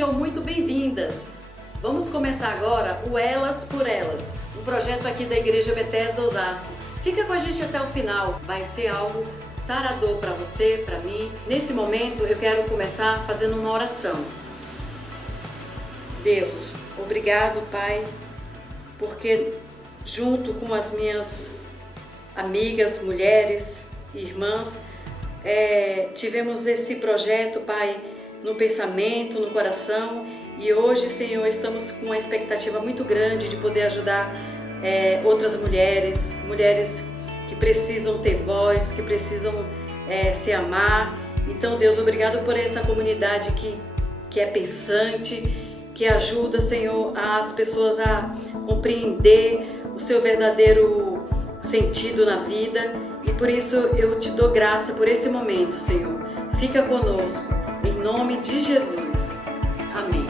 Sejam muito bem-vindas! Vamos começar agora o Elas por Elas, um projeto aqui da Igreja Bethesda Osasco. Fica com a gente até o final, vai ser algo sarador para você, para mim. Nesse momento eu quero começar fazendo uma oração. Deus, obrigado, Pai, porque junto com as minhas amigas, mulheres, irmãs, tivemos esse projeto, Pai, no pensamento, no coração, e hoje, Senhor, estamos com uma expectativa muito grande de poder ajudar outras mulheres que precisam ter voz, que precisam se amar. Então, Deus, obrigado por essa comunidade que é pensante, que ajuda, Senhor, as pessoas a compreender o seu verdadeiro sentido na vida, e por isso eu te dou graça por esse momento, Senhor. Fica conosco, em nome de Jesus. Amém.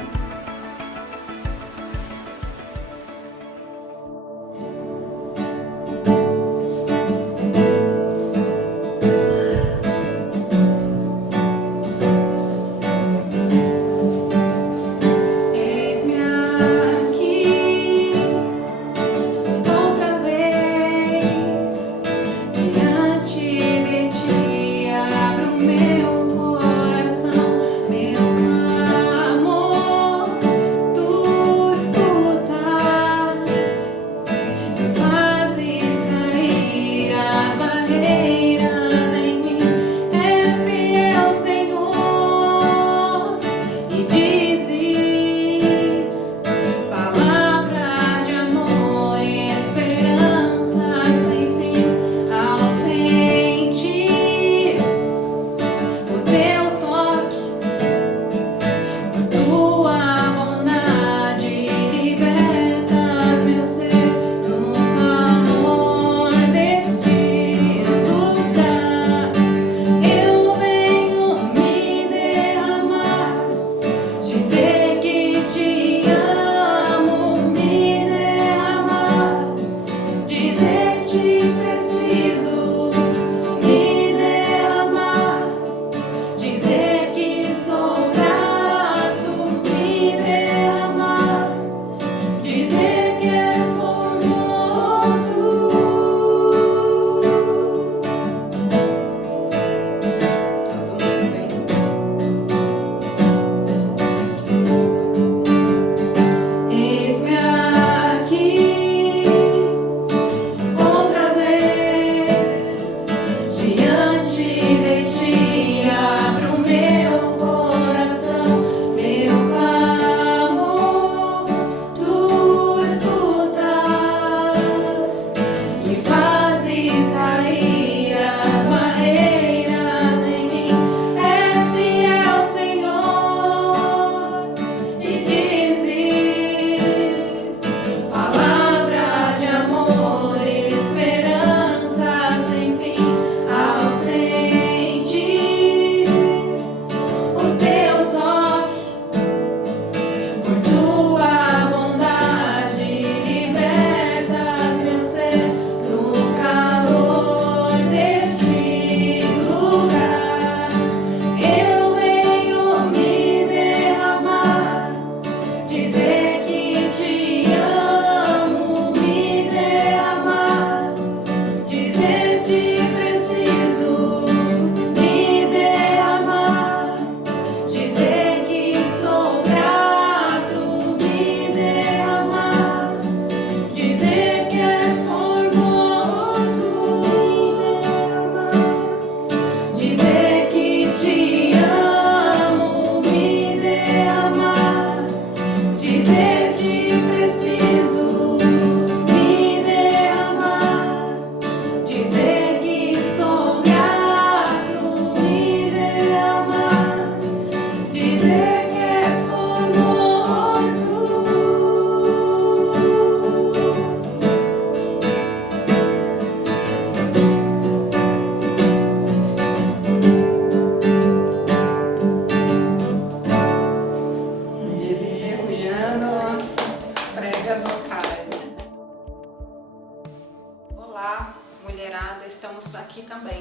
estamos aqui também,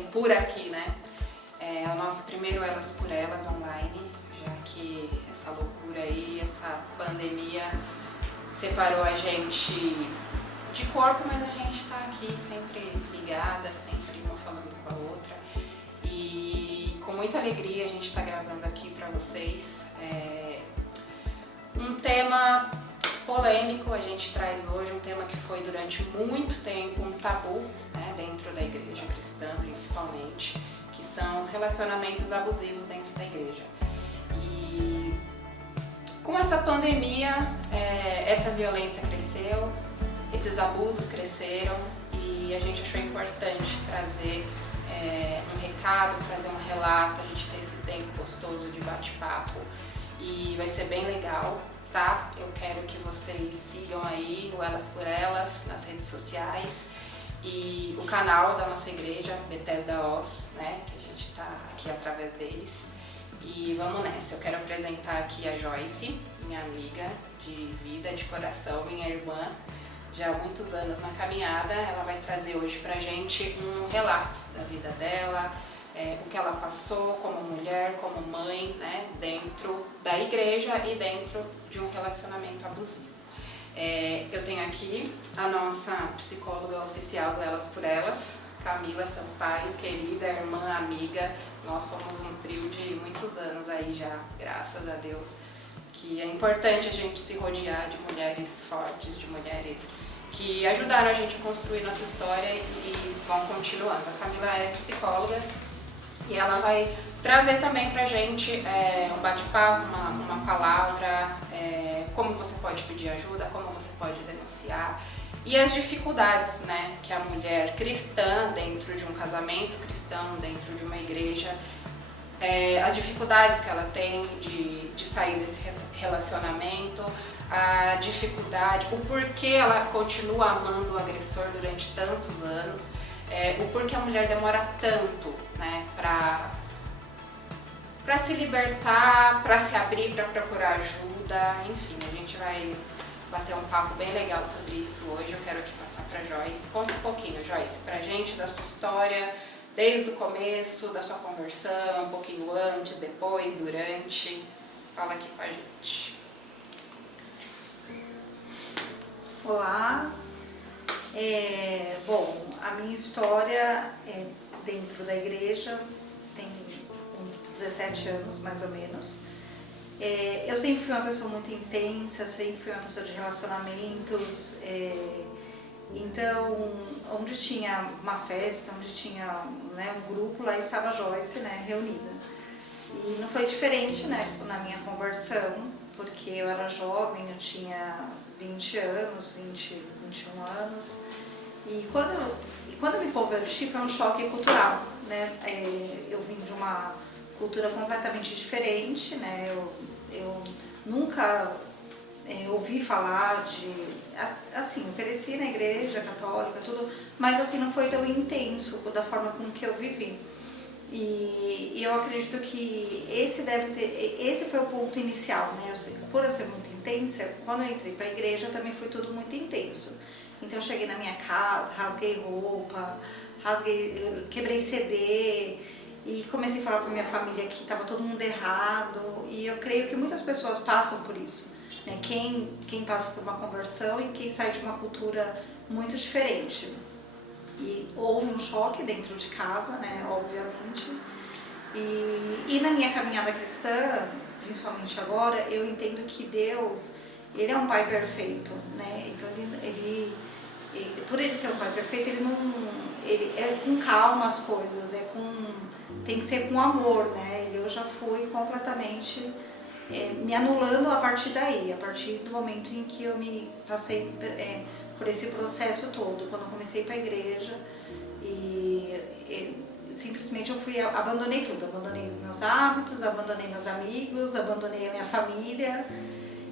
o nosso primeiro Elas por Elas online, já que essa essa loucura aí, essa pandemia separou a gente de corpo, mas a gente está aqui sempre ligada, sempre uma falando com a outra. E com muita alegria a gente está gravando aqui para vocês um tema polêmico. A gente traz hoje um tema que foi durante muito tempo um tabu, né, dentro da igreja cristã principalmente, que são os relacionamentos abusivos dentro da igreja. E com essa pandemia, essa violência cresceu, esses abusos cresceram e a gente achou importante trazer um recado, trazer um relato, a gente ter esse tempo gostoso de bate-papo e vai ser bem legal, tá? Eu quero que vocês sigam aí o Elas por Elas nas redes sociais e o canal da nossa igreja, Bethesda Oz, né? Que a gente tá aqui através deles. E vamos nessa, eu quero apresentar aqui a Joyce, minha amiga de vida, de coração, minha irmã, já há muitos anos na caminhada. Ela vai trazer hoje pra gente um relato da vida dela, o que ela passou como mulher, como mãe, né, dentro da igreja e dentro de um relacionamento abusivo. Eu tenho aqui a nossa psicóloga oficial do Elas por Elas, Camila Sampaio, querida irmã, amiga. Nós somos um trio de muitos anos aí já, graças a Deus, que é importante a gente se rodear de mulheres fortes, de mulheres que ajudaram a gente a construir nossa história e vão continuando. A Camila é psicóloga e ela vai trazer também pra gente um bate-papo, uma palavra, como você pode pedir ajuda, como você pode denunciar e as dificuldades, né, que a mulher cristã dentro de um casamento cristão, dentro de uma igreja, as dificuldades que ela tem de sair desse relacionamento, a dificuldade, o porquê ela continua amando o agressor durante tantos anos, o porquê a mulher demora tanto, né, para se libertar, para se abrir, para procurar ajuda. Enfim, a gente vai bater um papo bem legal sobre isso hoje. Eu quero aqui passar para Joyce. Conta um pouquinho, Joyce, pra gente da sua história, desde o começo, da sua conversão, um pouquinho antes, depois, durante. Fala aqui com a gente. Olá, bom, a minha história dentro da igreja tem uns 17 anos mais ou menos. Eu sempre fui uma pessoa muito intensa, sempre fui uma pessoa de relacionamentos, então onde tinha uma festa, onde tinha, né, um grupo, lá estava a Joyce, né, reunida. E não foi diferente, né, na minha conversão, porque eu era jovem, eu tinha 20 anos, 21 anos, e quando eu me converti foi um choque cultural, né? Eu vim de uma cultura completamente diferente, né? Eu nunca ouvi falar assim, eu cresci na igreja católica, tudo, mas assim, não foi tão intenso da forma como que eu vivi. E eu acredito que esse foi o ponto inicial, né? Por eu ser muito intensa, quando eu entrei para a igreja também foi tudo muito intenso. Então eu cheguei na minha casa, rasguei roupa, quebrei CD e comecei a falar para minha família que estava todo mundo errado. E eu creio que muitas pessoas passam por isso, né? Quem passa por uma conversão e quem sai de uma cultura muito diferente. E houve um choque dentro de casa, né, obviamente. E na minha caminhada cristã, principalmente agora, eu entendo que Deus, Ele é um Pai perfeito, né? Então por Ele ser um Pai perfeito, Ele é com calma as coisas, tem que ser com amor, né? E eu já fui completamente me anulando a partir daí, a partir do momento em que eu me passei por esse processo todo, quando eu comecei para a igreja e simplesmente abandonei tudo, abandonei meus hábitos, abandonei meus amigos, abandonei a minha família,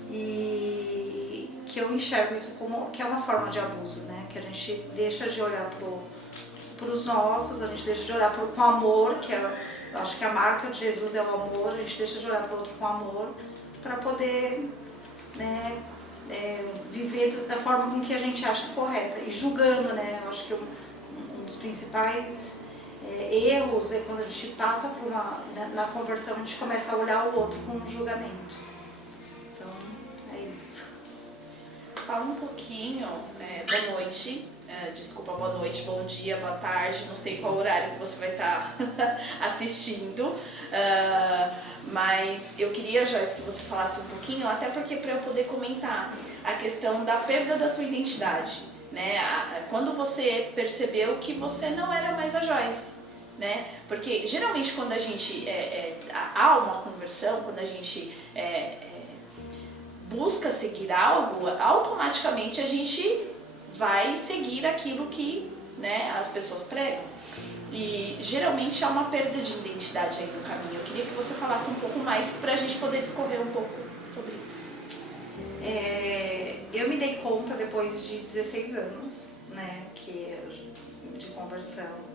e que eu enxergo isso como que é uma forma de abuso, né? Que a gente deixa de olhar para os nossos, a gente deixa de olhar com amor, eu acho que a marca de Jesus é o amor, a gente deixa de olhar para o outro com amor para poder, né, viver da forma com que a gente acha correta e julgando, né? Eu acho que um dos principais erros é quando a gente passa por na conversão, a gente começa a olhar o outro com um julgamento. isso. Fala um pouquinho, boa noite, desculpa, boa noite, bom dia, boa tarde, não sei qual horário que você vai estar assistindo, mas eu queria, Joyce, que você falasse um pouquinho, até porque para eu poder comentar a questão da perda da sua identidade, né? Quando você percebeu que você não era mais a Joyce, né? Porque geralmente quando a gente há uma conversão, quando a gente busca seguir algo, automaticamente a gente vai seguir aquilo que, né, as pessoas pregam. E geralmente há uma perda de identidade aí no caminho. Eu queria que você falasse um pouco mais para a gente poder discorrer um pouco sobre isso. Eu me dei conta depois de 16 anos, né, de conversão.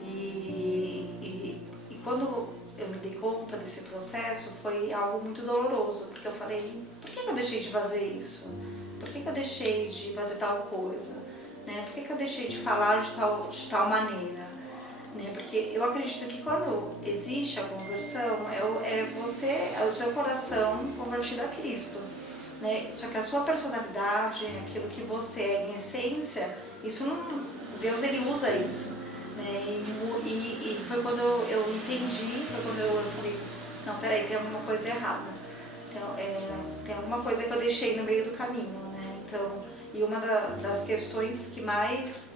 E quando eu me dei conta desse processo, foi algo muito doloroso, porque eu falei, por que eu deixei de fazer isso? Por que eu deixei de fazer tal coisa? Né? Por que eu deixei de falar de tal maneira? Né? Porque eu acredito que quando existe a conversão, é o seu coração convertido a Cristo. Né? Só que a sua personalidade, aquilo que você é em essência, isso não, Deus ele usa isso. Né? E foi quando eu entendi, foi quando eu falei, não, peraí, tem alguma coisa errada. Então, tem alguma coisa que eu deixei no meio do caminho. Né? Então, e uma das questões que mais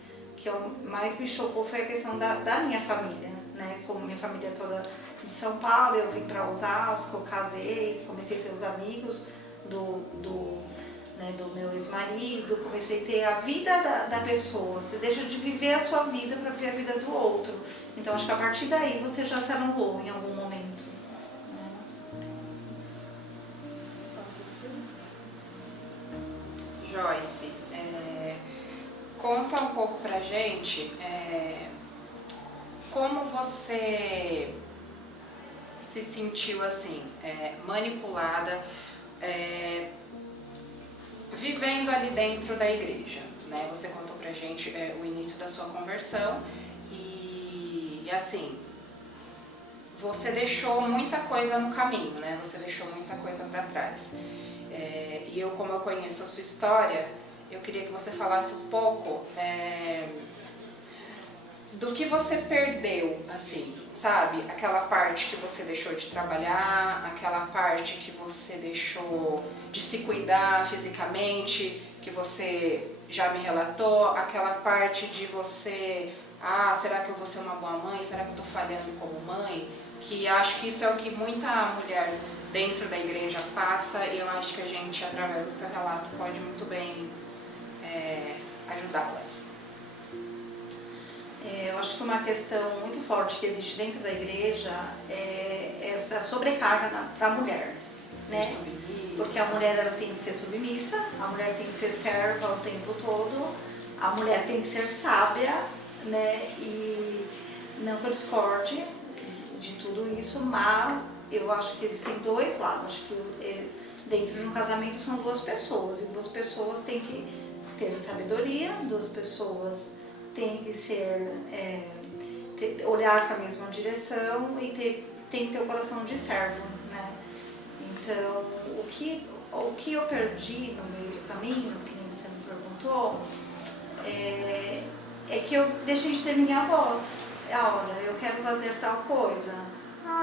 me chocou foi a questão da minha família. Né? Como minha família é toda de São Paulo, eu vim para Osasco, casei, comecei a ter os amigos do meu ex-marido, comecei a ter a vida da pessoa. Você deixa de viver a sua vida para viver a vida do outro. Então acho que a partir daí você já se anulou em algum momento. Joyce, conta um pouco pra gente como você se sentiu assim, manipulada, vivendo ali dentro da igreja, né? Você contou pra gente o início da sua conversão e assim, você deixou muita coisa no caminho, né? Você deixou muita coisa pra trás. E eu, como eu conheço a sua história, eu queria que você falasse um pouco do que você perdeu, assim, sabe? Aquela parte que você deixou de trabalhar, aquela parte que você deixou de se cuidar fisicamente, que você já me relatou, aquela parte de você, será que eu vou ser uma boa mãe? Será que eu tô falhando como mãe? Que acho que isso é o que muita mulher dentro da igreja passa e eu acho que a gente, através do seu relato, pode muito bem ajudá-las. Eu acho que uma questão muito forte que existe dentro da igreja é essa sobrecarga para a mulher. Né? Porque a mulher ela tem que ser submissa, a mulher tem que ser serva o tempo todo, a mulher tem que ser sábia, né? E não que eu discorde de tudo isso, mas eu acho que existem dois lados. Acho que dentro de um casamento são duas pessoas, e duas pessoas têm que ter sabedoria, duas pessoas têm que olhar para a mesma direção e tem que ter o coração de servo. Né? Então, o que eu perdi no meio do caminho, que nem você me perguntou, é que eu deixei de ter minha voz. Olha, eu quero fazer tal coisa.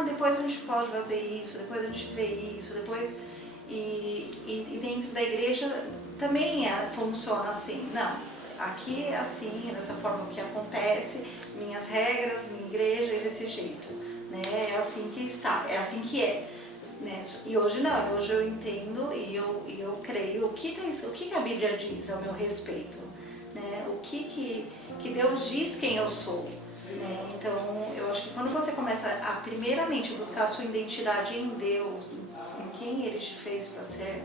Depois a gente pode fazer isso, depois a gente vê isso, depois... E dentro da igreja também funciona assim. Não, aqui é assim, é dessa forma que acontece, minhas regras, minha igreja é desse jeito. Né? É assim que está, é assim que é. Né? E hoje não, hoje eu entendo e eu creio o que a Bíblia diz ao meu respeito. Né? O que Deus diz quem eu sou. Né? Então, eu acho que quando você começa a primeiramente buscar a sua identidade em Deus, em quem Ele te fez para ser,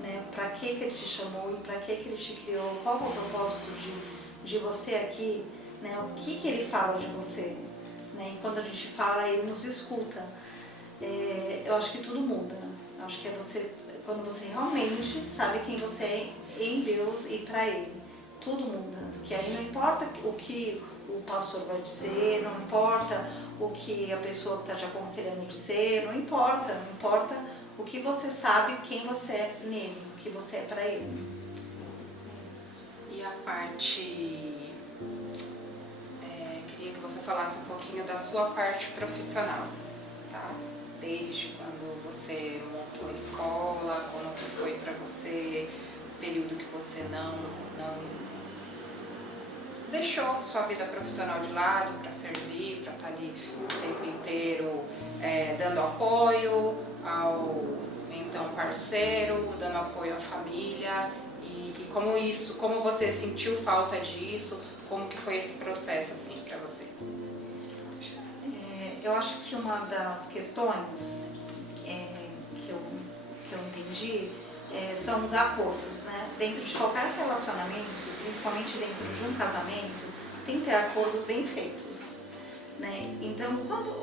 né? Para que Ele te chamou e para que Ele te criou, qual é o propósito de você aqui, né? O que Ele fala de você. Né? E quando a gente fala, Ele nos escuta. Eu acho que tudo muda. Eu acho que quando você realmente sabe quem você é em Deus e para Ele, tudo muda. Que aí não importa o que o pastor vai dizer, não importa o que a pessoa que está te aconselhando dizer, não importa o que você sabe, quem você é nele, o que você é para ele. Isso. E a parte... queria que você falasse um pouquinho da sua parte profissional, tá? Desde quando você montou a escola, como que foi para você, o período que você não deixou sua vida profissional de lado para servir, para estar ali o tempo inteiro dando apoio ao então parceiro, dando apoio à família, e como você sentiu falta disso, como que foi esse processo assim para você? Eu acho que uma das questões que eu entendi são os acordos, né? Dentro de qualquer relacionamento, principalmente dentro de um casamento, tem que ter acordos bem feitos, né? Então,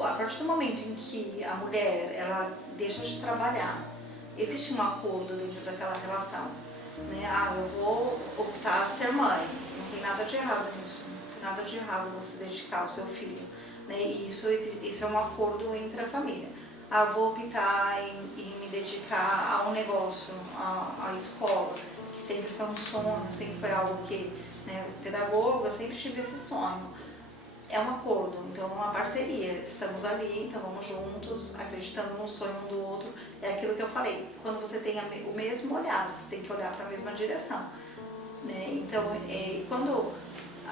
a partir do momento em que a mulher ela deixa de trabalhar, existe um acordo dentro daquela relação, né? Eu vou optar a ser mãe, não tem nada de errado nisso, não tem nada de errado você dedicar ao seu filho, né? E isso é um acordo entre a família. Vou optar em me dedicar a um negócio, à escola, que sempre foi um sonho, sempre foi algo que, né, pedagoga, sempre tive esse sonho. É um acordo, então é uma parceria, estamos ali, então vamos juntos, acreditando no sonho um do outro. É aquilo que eu falei, quando você tem o mesmo olhar, você tem que olhar para a mesma direção, né? Então, quando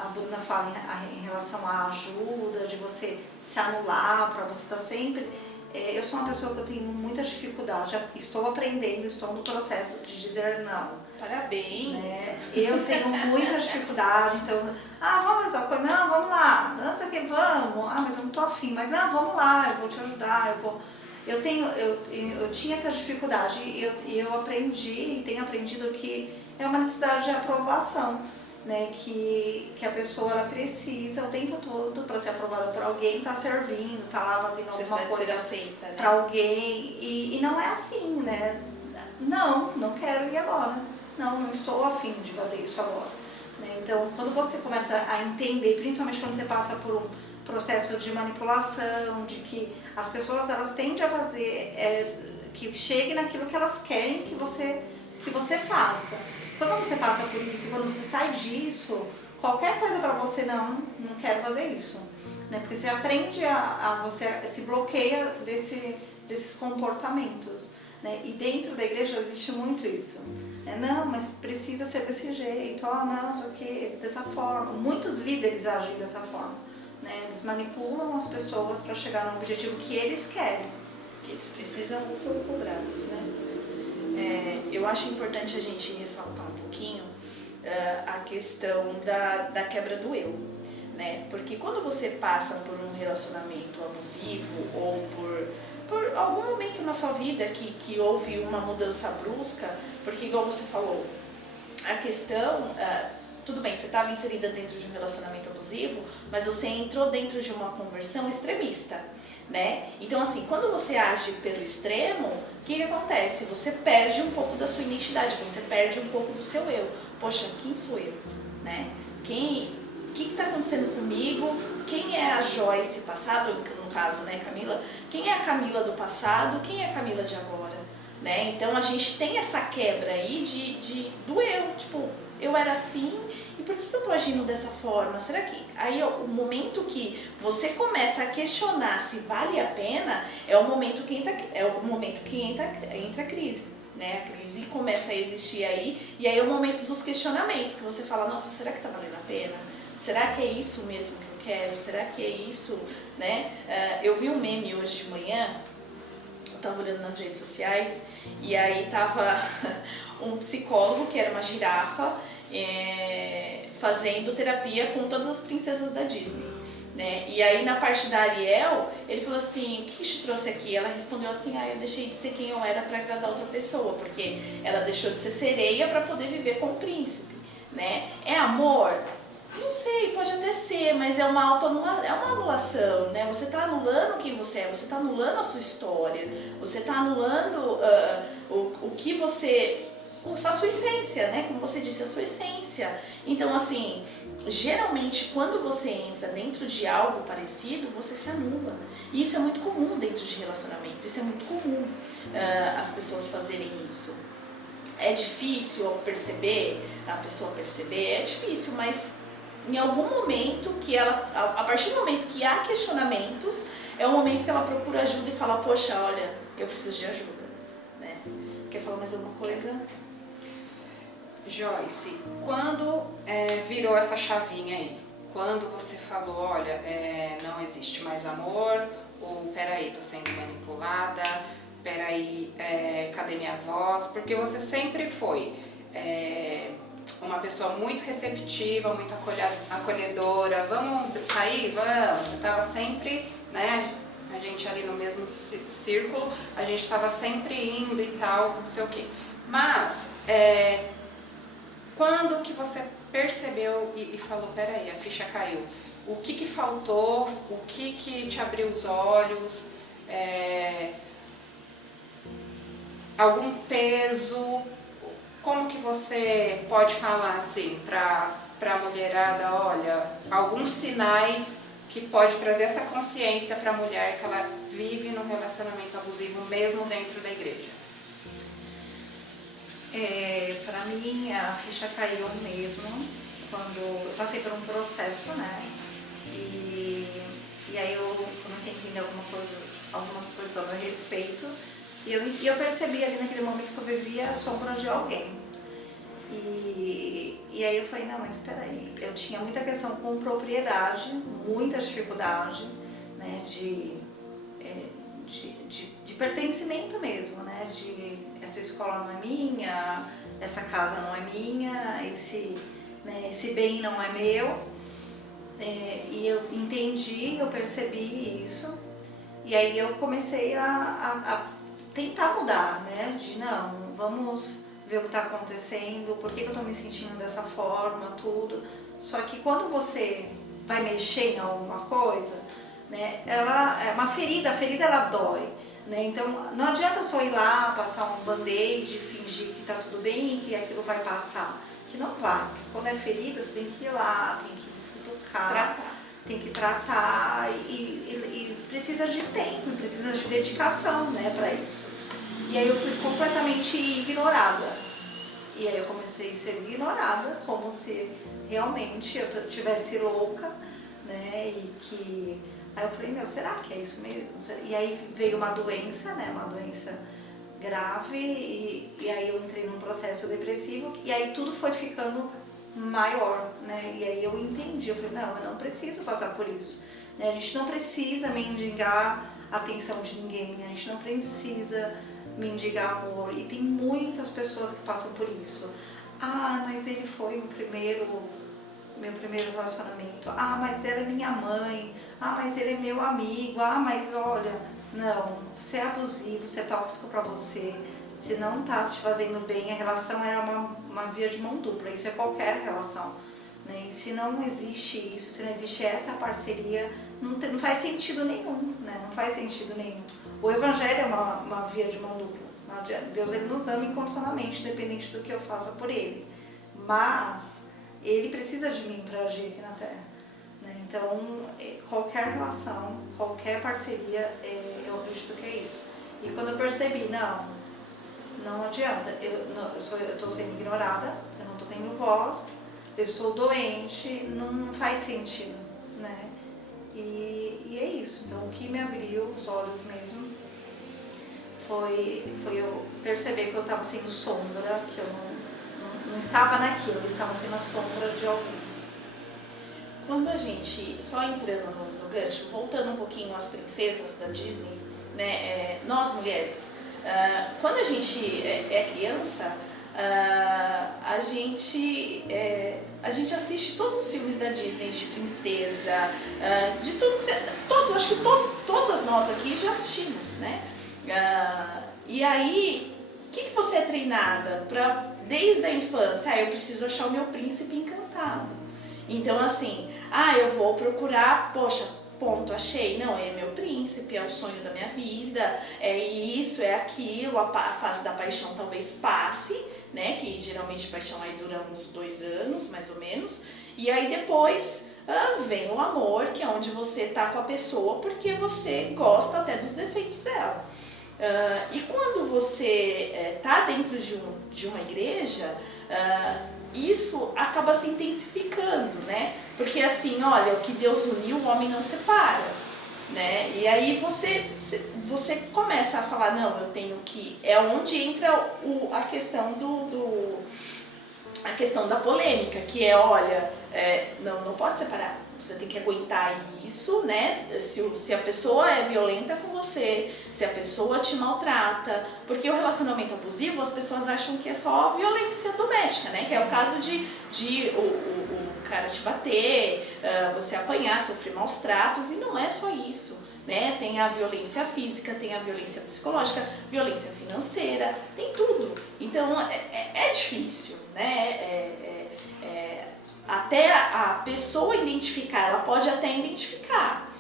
a Bruna fala em relação à ajuda, de você se anular, para você estar sempre... eu sou uma pessoa que eu tenho muita dificuldade, já estou aprendendo, estou no processo de dizer não. Parabéns! Né? Eu tenho muita dificuldade, então, vamos fazer uma coisa, não, vamos lá, não sei o que, vamos, mas eu não estou afim, mas vamos lá, eu vou te ajudar, eu tinha essa dificuldade e eu aprendi, e tenho aprendido que é uma necessidade de aprovação, né? Que a pessoa ela precisa o tempo todo para ser aprovada por alguém, tá servindo, tá lá fazendo alguma coisa aceita, né? para alguém, e não é assim, né? Não quero ir agora, não estou afim de fazer isso agora, né? Então, quando você começa a entender, principalmente quando você passa por um processo de manipulação, de que as pessoas elas tendem a fazer que chegue naquilo que elas querem que você faça. Quando você passa por isso, quando você sai disso, qualquer coisa para você não quero fazer isso, né? Porque você aprende você se bloqueia desses comportamentos, né? E dentro da igreja existe muito isso, né? Não, mas precisa ser desse jeito, não sei o que, dessa forma. Muitos líderes agem dessa forma, né? Eles manipulam as pessoas para chegar no objetivo que eles querem. Que eles precisam ou são cobrados, né? Eu acho importante a gente ressaltar um pouquinho a questão da quebra do eu, né? Porque quando você passa por um relacionamento abusivo ou por algum momento na sua vida que houve uma mudança brusca, porque igual você falou, a questão, tudo bem, você estava inserida dentro de um relacionamento abusivo, mas você entrou dentro de uma conversão extremista, né? Então assim, quando você age pelo extremo, o que acontece? Você perde um pouco da sua identidade, você perde um pouco do seu eu. Poxa, quem sou eu? Né? O que está acontecendo comigo? Quem é a Joyce passado, no caso, né, Camila? Quem é a Camila do passado? Quem é a Camila de agora? Né? Então a gente tem essa quebra aí do eu, tipo, eu era assim, e por que eu tô agindo dessa forma? Será que... Aí o momento que você começa a questionar se vale a pena, é o momento que entra a crise, né? A crise começa a existir aí, e aí é o momento dos questionamentos, que você fala, nossa, será que tá valendo a pena? Será que é isso mesmo que eu quero? Será que é isso, né? Eu vi um meme hoje de manhã, eu tava olhando nas redes sociais, e aí tava um psicólogo que era uma girafa fazendo terapia com todas as princesas da Disney, né? E aí na parte da Ariel, ele falou assim, o que te trouxe aqui? Ela respondeu assim, eu deixei de ser quem eu era para agradar outra pessoa, porque ela deixou de ser sereia para poder viver como príncipe, né? É amor? Não sei, pode até ser, mas é uma anulação, né? Você está anulando quem você é, você está anulando a sua história, você está anulando o que você a sua essência, né? Como você disse, a sua essência. Então, assim, geralmente quando você entra dentro de algo parecido, você se anula. E isso é muito comum dentro de relacionamento, isso é muito comum as pessoas fazerem isso. É difícil perceber, a pessoa perceber, é difícil, mas em algum momento que ela, a partir do momento que há questionamentos, é o momento que ela procura ajuda e fala, poxa, olha, eu preciso de ajuda, né? Quer falar mais alguma coisa? Joyce, quando virou essa chavinha aí? Quando você falou, olha, não existe mais amor, ou peraí, tô sendo manipulada, peraí, cadê minha voz? Porque você sempre foi uma pessoa muito receptiva, muito acolhedora, vamos sair? Vamos! Você estava sempre, né, a gente ali no mesmo círculo, a gente estava sempre indo e tal, não sei o quê. Mas, quando que você percebeu e falou, peraí, a ficha caiu? O que faltou? O que te abriu os olhos? Algum peso? Como que você pode falar assim para a mulherada, olha, alguns sinais que pode trazer essa consciência para a mulher que ela vive num relacionamento abusivo mesmo dentro da igreja? Para mim, a ficha caiu mesmo quando eu passei por um processo, né? E aí eu comecei a entender algumas coisas ao meu respeito. E eu percebi ali naquele momento que eu vivia a sombra de alguém. E aí eu falei, não, mas espera aí. Eu tinha muita questão com propriedade, muita dificuldade, né, de pertencimento mesmo, né, de essa escola não é minha, essa casa não é minha, esse bem não é meu. E eu entendi, eu percebi isso. E aí eu comecei a tentar mudar, né? De não, vamos ver o que está acontecendo, por que eu estou me sentindo dessa forma, tudo. Só que quando você vai mexer em alguma coisa, né? Ela é uma ferida, a ferida ela dói, né? Então não adianta só ir lá, passar um band-aid, fingir que está tudo bem e que aquilo vai passar. Que não vai, porque quando é ferida você tem que ir lá, tem que tocar, tem que tratar e precisa de tempo, precisa de dedicação, né, para isso. E aí eu fui completamente ignorada. E aí eu comecei a ser ignorada, como se realmente eu estivesse louca, né, e que... Aí eu falei, meu, será que é isso mesmo? E aí veio uma doença, né, uma doença grave, e aí eu entrei num processo depressivo, e aí tudo foi ficando maior, né? E aí eu entendi, eu falei, não, eu não preciso passar por isso, né? A gente não precisa mendigar a atenção de ninguém, a gente não precisa mendigar amor, e tem muitas pessoas que passam por isso. Ah, mas ele foi meu primeiro relacionamento, ah, mas ela é minha mãe, ah, mas ele é meu amigo, ah, mas olha, não, se é abusivo, se é tóxico pra você, se não tá te fazendo bem, a relação é uma via de mão dupla, isso é qualquer relação, né? E se não existe isso, se não existe essa parceria, não faz sentido nenhum, né? Não faz sentido nenhum. O evangelho é uma via de mão dupla. Deus, ele nos ama incondicionalmente, independente do que eu faça por ele. Mas ele precisa de mim para agir aqui na Terra, né? Então, qualquer relação, qualquer parceria, eu acredito que é isso. E quando eu percebi, não adianta, eu estou sendo ignorada, eu não estou tendo voz, eu estou doente, não faz sentido, né? E é isso. Então, o que me abriu os olhos mesmo foi eu perceber que eu estava sendo sombra, que eu não estava naquilo, eu estava sendo a sombra de alguém. Quando a gente, só entrando no gancho, voltando um pouquinho às princesas da Disney, né, nós mulheres, quando a gente é criança, a gente assiste todos os filmes da Disney, de princesa, de tudo que você... acho que todas nós aqui já assistimos, né? E aí, o que você é treinada desde a infância? Eu preciso achar o meu príncipe encantado. Então, assim, eu vou procurar, poxa, ponto, achei, não, é meu príncipe, é o sonho da minha vida, é isso, é aquilo, a fase da paixão talvez passe, né? Que geralmente paixão aí dura uns 2 anos, mais ou menos. E aí depois vem o amor, que é onde você tá com a pessoa porque você gosta até dos defeitos dela. E quando você tá dentro de uma igreja, isso acaba se intensificando, né? Porque assim, olha, o que Deus uniu, o homem não separa, né? E aí você começa a falar, não, eu tenho que... É onde entra a questão a questão da polêmica, que é, olha, não pode separar. Você tem que aguentar isso, né? Se a pessoa é violenta com você, se a pessoa te maltrata. Porque o relacionamento abusivo, as pessoas acham que é só violência doméstica, né? Que é o caso de o cara te bater, você apanhar, sofrer maus tratos. E não é só isso, né? Tem a violência física, tem a violência psicológica, violência financeira, tem tudo. Então, é difícil, né? Até a pessoa identificar, ela pode até identificar,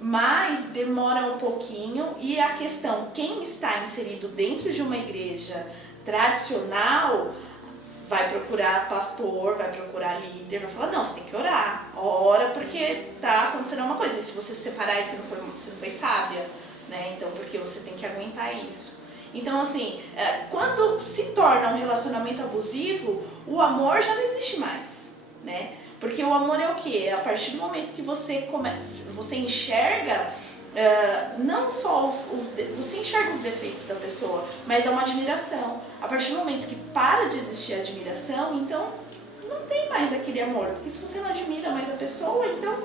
mas demora um pouquinho. E a questão, quem está inserido dentro de uma igreja tradicional vai procurar pastor, vai procurar líder, vai falar, não, você tem que orar, ora porque tá acontecendo uma coisa, e se você se separar e você não foi sábia, né? Então, porque você tem que aguentar isso. Então, assim, quando se torna um relacionamento abusivo, o amor já não existe mais, né? Porque o amor é o quê? É a partir do momento que você enxerga, não só você enxerga os defeitos da pessoa, mas é uma admiração. A partir do momento que para de existir a admiração, então não tem mais aquele amor. Porque se você não admira mais a pessoa, então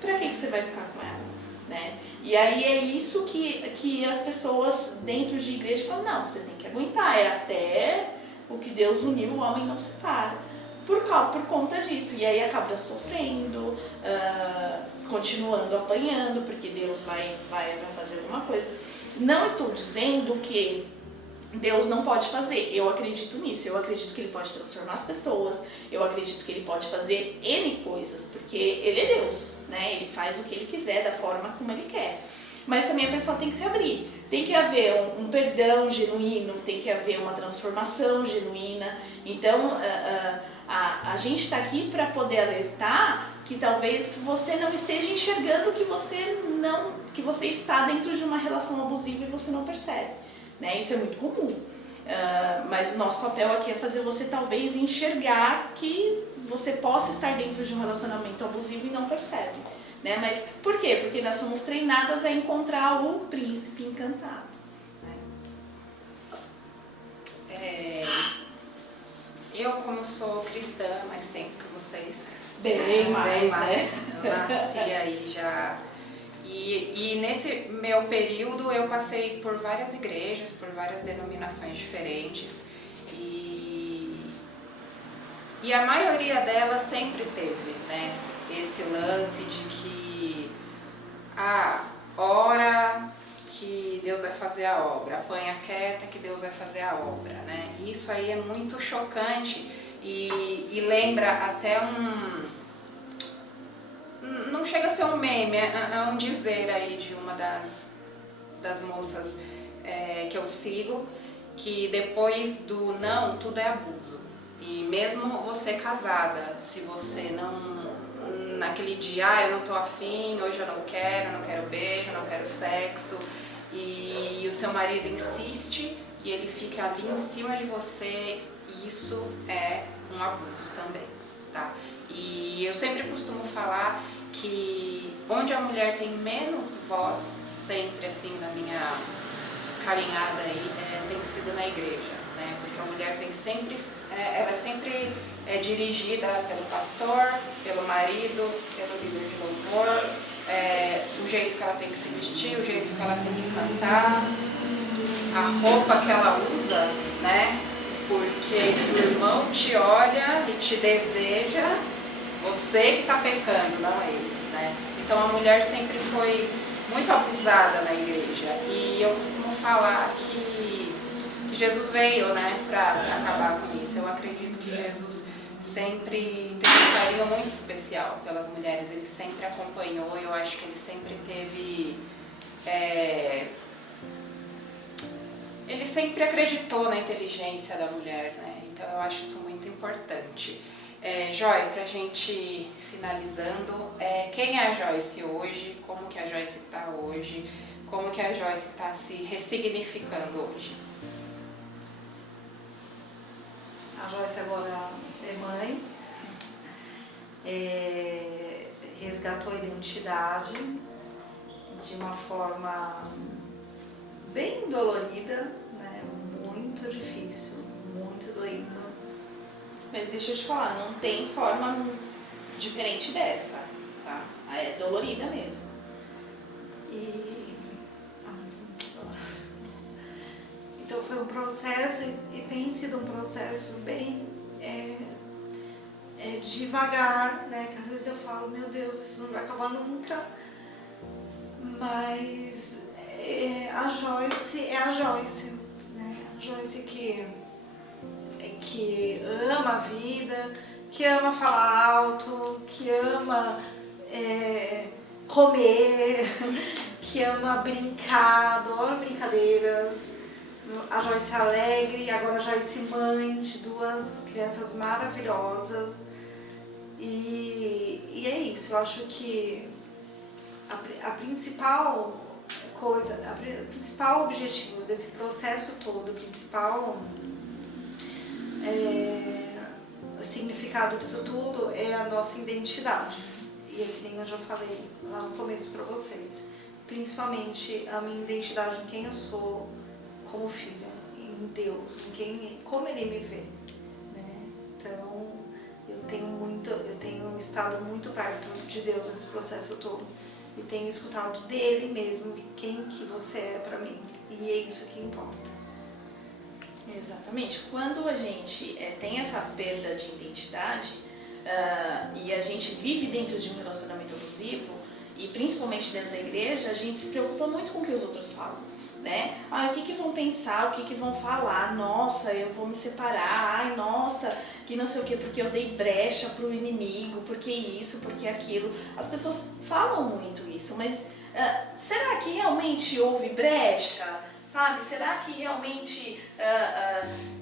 pra que você vai ficar com ela, né? E aí é isso que as pessoas dentro de igreja falam, não, você tem que aguentar, é até o que Deus uniu, o homem não separa. Por conta disso. E aí acaba sofrendo, continuando apanhando, porque Deus vai fazer alguma coisa. Não estou dizendo que Deus não pode fazer. Eu acredito nisso. Eu acredito que Ele pode transformar as pessoas. Eu acredito que Ele pode fazer N coisas, porque Ele é Deus, né? Ele faz o que Ele quiser, da forma como Ele quer. Mas também a pessoa tem que se abrir. Tem que haver um perdão genuíno, tem que haver uma transformação genuína. Então, a gente está aqui para poder alertar que talvez você não esteja enxergando que você está dentro de uma relação abusiva e você não percebe, né? Isso é muito comum. Mas o nosso papel aqui é fazer você talvez enxergar que você possa estar dentro de um relacionamento abusivo e não percebe, né? Mas por quê? Porque nós somos treinadas a encontrar o príncipe encantado, né? Eu, como sou cristã há mais tempo que vocês, Bem mais, né? Eu nasci aí já. E nesse meu período eu passei por várias igrejas, por várias denominações diferentes. E a maioria delas sempre teve, né, esse lance de que ora que Deus vai fazer a obra, apanha quieta que Deus vai fazer a obra, né? Isso aí é muito chocante e lembra até não chega a ser um meme, é um dizer aí de uma das moças que eu sigo, que depois do não, tudo é abuso. E mesmo você casada, se você não, naquele dia, eu não tô afim, hoje eu não quero beijo, eu não quero sexo, e o seu marido insiste e ele fica ali em cima de você, isso é um abuso também, tá? E eu sempre costumo falar que onde a mulher tem menos voz, sempre assim na minha caminhada aí, tem sido na igreja, né? Porque a mulher tem sempre, ela é sempre dirigida pelo pastor, pelo marido, pelo líder de louvor, o jeito que ela tem que se vestir, o jeito que ela tem que cantar, a roupa que ela usa, né? Porque se o irmão te olha e te deseja, você que está pecando, não ele, né? Então a mulher sempre foi muito abusada na igreja. E eu costumo falar que Jesus veio, né, para acabar com isso. Eu acredito que Jesus sempre teve um carinho muito especial pelas mulheres. Ele sempre acompanhou, eu acho que ele sempre teve... ele sempre acreditou na inteligência da mulher, né? Então eu acho isso muito importante. Joy, pra gente finalizando, quem é a Joyce hoje? Como que a Joyce está hoje? Como que a Joyce está se ressignificando hoje? A Joyce agora é mãe, resgatou a identidade de uma forma bem dolorida, né? Muito difícil, muito doído. Mas deixa eu te falar, não tem forma diferente dessa, tá? É dolorida mesmo. Então foi um processo, e tem sido um processo bem devagar, né? Que às vezes eu falo, meu Deus, isso não vai acabar nunca. Mas a Joyce é a Joyce, né? A Joyce que ama a vida, que ama falar alto, que ama comer, que ama brincar, adora brincadeiras. A Joyce alegre, agora a Joyce mãe de 2 crianças maravilhosas. E é isso, eu acho que a principal coisa, o principal objetivo desse processo todo, o principal significado disso tudo é a nossa identidade. E é que nem eu já falei lá no começo para vocês, principalmente a minha identidade em quem eu sou como filha, em Deus, como Ele me vê, né? Então eu tenho estado muito perto de Deus nesse processo todo e tenho escutado dele mesmo quem que você é para mim, e é isso que importa. Exatamente. Quando a gente tem essa perda de identidade e a gente vive dentro de um relacionamento abusivo, e principalmente dentro da igreja, a gente se preocupa muito com o que os outros falam, né? O que vão pensar, o que vão falar? Nossa, eu vou me separar, ai, nossa, que não sei o que, porque eu dei brecha pro inimigo, porque isso, porque aquilo. As pessoas falam muito isso, mas será que realmente houve brecha? Sabe? Será que realmente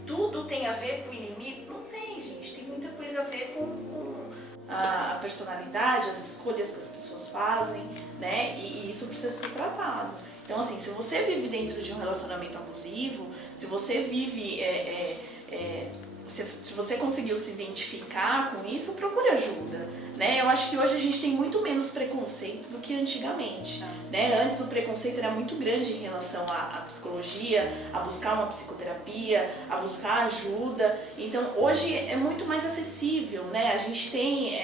tudo tem a ver com o inimigo? Não tem, gente. Tem muita coisa a ver com a personalidade, as escolhas que as pessoas fazem, né? E isso precisa ser tratado. Então, assim, se você vive dentro de um relacionamento abusivo, se você vive... se você conseguiu se identificar com isso, procure ajuda, né? Eu acho que hoje a gente tem muito menos preconceito do que antigamente, né? Antes o preconceito era muito grande em relação à psicologia, a buscar uma psicoterapia, a buscar ajuda. Então hoje é muito mais acessível, né? A gente tem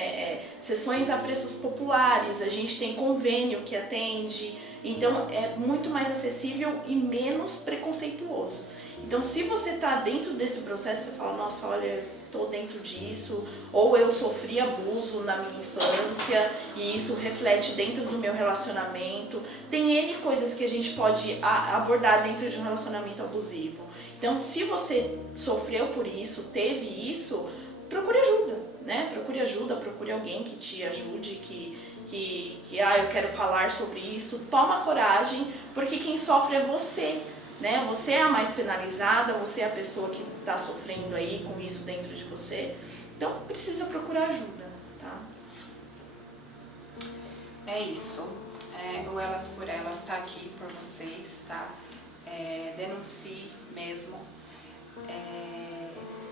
sessões a preços populares, a gente tem convênio que atende, então é muito mais acessível e menos preconceituoso. Então, se você está dentro desse processo, você fala, nossa, olha, estou dentro disso, ou eu sofri abuso na minha infância e isso reflete dentro do meu relacionamento. Tem N coisas que a gente pode abordar dentro de um relacionamento abusivo. Então, se você sofreu por isso, teve isso, procure ajuda, né? Procure ajuda, procure alguém que te ajude, eu quero falar sobre isso. Toma coragem, porque quem sofre é você. Né? Você é a mais penalizada, você é a pessoa que está sofrendo aí com isso dentro de você. Então, precisa procurar ajuda, tá? É isso. O Elas por Elas está aqui por vocês, tá? Denuncie mesmo.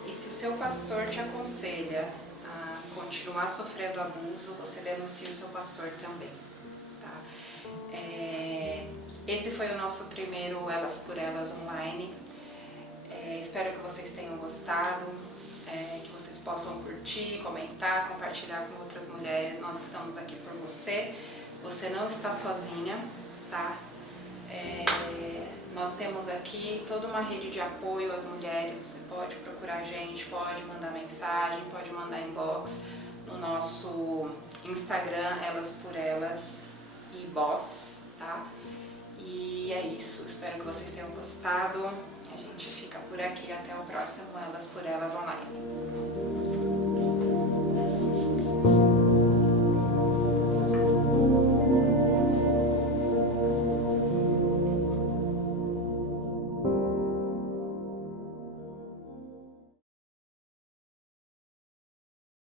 E se o seu pastor te aconselha a continuar sofrendo abuso, você denuncia o seu pastor também, tá? Esse foi o nosso primeiro Elas por Elas online. Espero que vocês tenham gostado, que vocês possam curtir, comentar, compartilhar com outras mulheres. Nós estamos aqui por você. Você não está sozinha, tá? Nós temos aqui toda uma rede de apoio às mulheres. Você pode procurar a gente, pode mandar mensagem, pode mandar inbox no nosso Instagram, Elas por Elas e Boss, tá? E é isso, espero que vocês tenham gostado. A gente fica por aqui, até o próximo Elas por Elas online.